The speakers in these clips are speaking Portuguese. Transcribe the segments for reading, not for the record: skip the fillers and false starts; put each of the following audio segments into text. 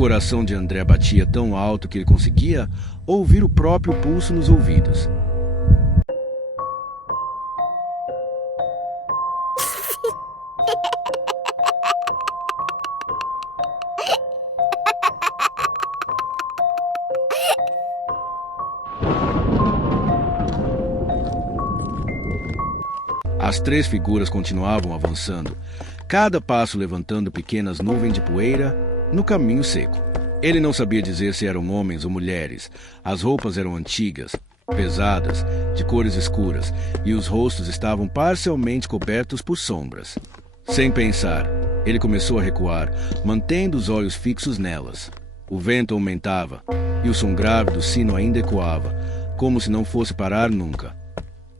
coração de André batia tão alto que ele conseguia ouvir o próprio pulso nos ouvidos. As três figuras continuavam avançando, cada passo levantando pequenas nuvens de poeira no caminho seco. Ele não sabia dizer se eram homens ou mulheres. As roupas eram antigas, pesadas, de cores escuras, e os rostos estavam parcialmente cobertos por sombras. Sem pensar, ele começou a recuar, mantendo os olhos fixos nelas. O vento aumentava, e o som grave do sino ainda ecoava, como se não fosse parar nunca.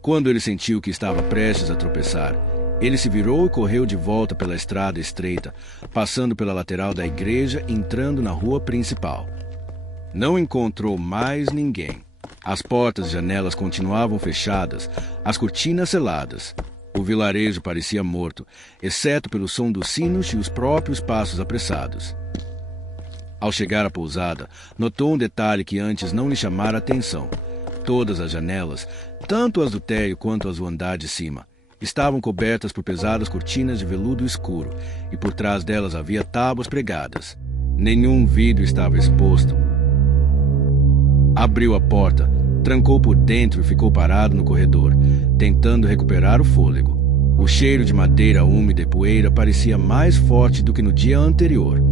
Quando ele sentiu que estava prestes a tropeçar, ele se virou e correu de volta pela estrada estreita, passando pela lateral da igreja e entrando na rua principal. Não encontrou mais ninguém. As portas e janelas continuavam fechadas, as cortinas seladas. O vilarejo parecia morto, exceto pelo som dos sinos e os próprios passos apressados. Ao chegar à pousada, notou um detalhe que antes não lhe chamara atenção. Todas as janelas, tanto as do térreo quanto as do andar de cima, estavam cobertas por pesadas cortinas de veludo escuro, e por trás delas havia tábuas pregadas. Nenhum vidro estava exposto. Abriu a porta, trancou por dentro e ficou parado no corredor, tentando recuperar o fôlego. O cheiro de madeira úmida e poeira parecia mais forte do que no dia anterior.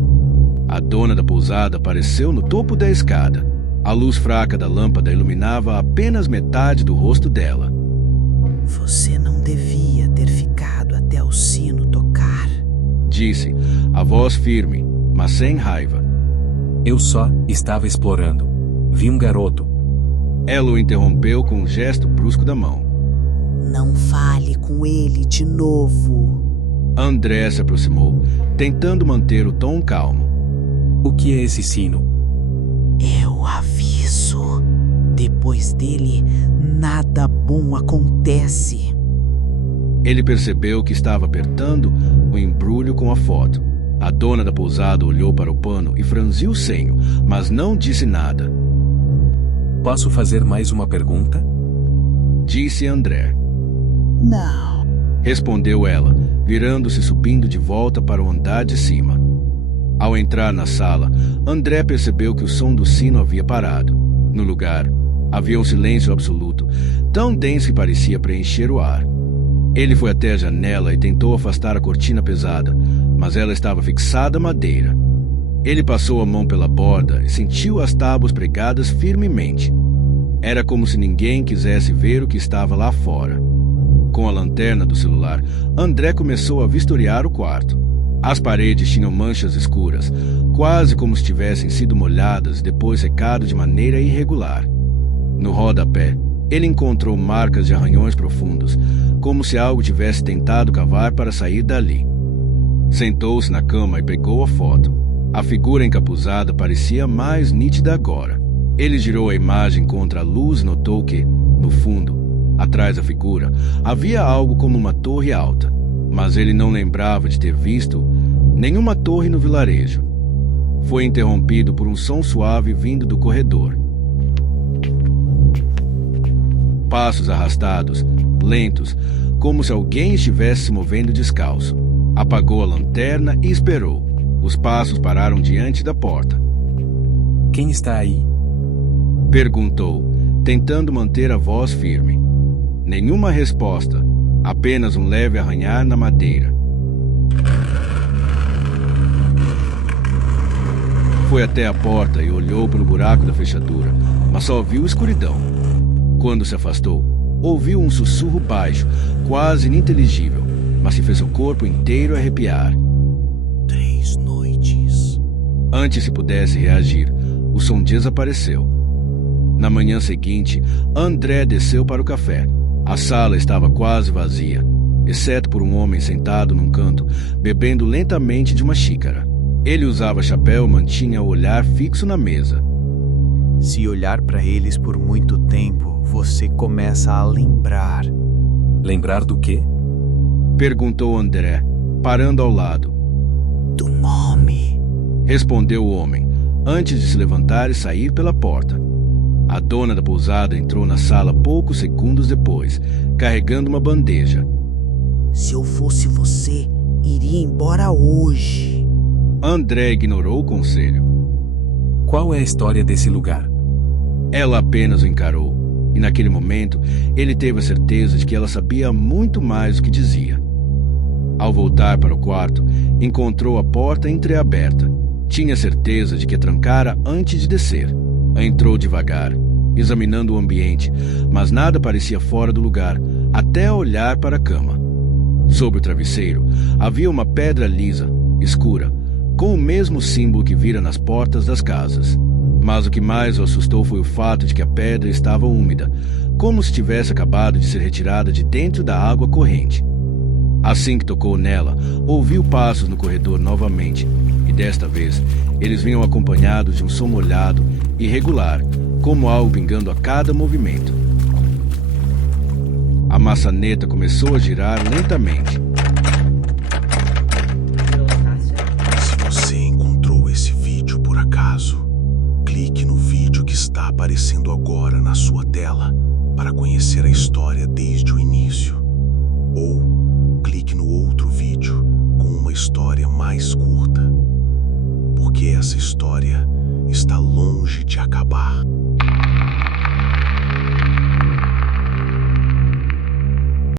A dona da pousada apareceu no topo da escada. A luz fraca da lâmpada iluminava apenas metade do rosto dela. Você não devia ter ficado até o sino tocar, disse, a voz firme, mas sem raiva. Eu só estava explorando. Vi um garoto. Ela o interrompeu com um gesto brusco da mão. Não fale com ele de novo. André se aproximou, tentando manter o tom calmo. O que é esse sino? É o aviso. Depois dele, nada bom acontece. Ele percebeu que estava apertando o embrulho com a foto. A dona da pousada olhou para o pano e franziu o senho, mas não disse nada. Posso fazer mais uma pergunta? Disse André. Não, respondeu ela, virando-se e subindo de volta para o andar de cima. Ao entrar na sala, André percebeu que o som do sino havia parado. No lugar, havia um silêncio absoluto, tão denso que parecia preencher o ar. Ele foi até a janela e tentou afastar a cortina pesada, mas ela estava fixada à madeira. Ele passou a mão pela borda e sentiu as tábuas pregadas firmemente. Era como se ninguém quisesse ver o que estava lá fora. Com a lanterna do celular, André começou a vistoriar o quarto. As paredes tinham manchas escuras, quase como se tivessem sido molhadas e depois secado de maneira irregular. No rodapé, ele encontrou marcas de arranhões profundos, como se algo tivesse tentado cavar para sair dali. Sentou-se na cama e pegou a foto. A figura encapuzada parecia mais nítida agora. Ele girou a imagem contra a luz e notou que, no fundo, atrás da figura, havia algo como uma torre alta. Mas ele não lembrava de ter visto nenhuma torre no vilarejo. Foi interrompido por um som suave vindo do corredor. Passos arrastados, lentos, como se alguém estivesse se movendo descalço. Apagou a lanterna e esperou. Os passos pararam diante da porta. Quem está aí? Perguntou, tentando manter a voz firme. Nenhuma resposta. Apenas um leve arranhar na madeira. Foi até a porta e olhou pelo buraco da fechadura, mas só viu escuridão. Quando se afastou, ouviu um sussurro baixo, quase ininteligível, mas que fez o corpo inteiro arrepiar. 3 noites. Antes que pudesse reagir, o som desapareceu. Na manhã seguinte, André desceu para o café. A sala estava quase vazia, exceto por um homem sentado num canto, bebendo lentamente de uma xícara. Ele usava chapéu e mantinha o olhar fixo na mesa. Se olhar para eles por muito tempo, você começa a lembrar. Lembrar do quê? Perguntou André, parando ao lado. Do nome. Respondeu o homem, antes de se levantar e sair pela porta. A dona da pousada entrou na sala poucos segundos depois, carregando uma bandeja. Se eu fosse você, iria embora hoje. André ignorou o conselho. Qual é a história desse lugar? Ela apenas o encarou, e naquele momento ele teve a certeza de que ela sabia muito mais do que dizia. Ao voltar para o quarto, encontrou a porta entreaberta. Tinha certeza de que a trancara antes de descer. Entrou devagar, examinando o ambiente, mas nada parecia fora do lugar, até olhar para a cama. Sob o travesseiro, havia uma pedra lisa, escura, com o mesmo símbolo que vira nas portas das casas. Mas o que mais o assustou foi o fato de que a pedra estava úmida, como se tivesse acabado de ser retirada de dentro da água corrente. Assim que tocou nela, ouviu passos no corredor novamente, e desta vez eles vinham acompanhados de um som molhado e regular, como algo pingando a cada movimento. A maçaneta começou a girar lentamente. Se você encontrou esse vídeo por acaso, clique no vídeo que está aparecendo agora na sua tela para conhecer a história desde o início. Ou clique no outro vídeo com uma história mais curta, porque essa história está longe de acabar.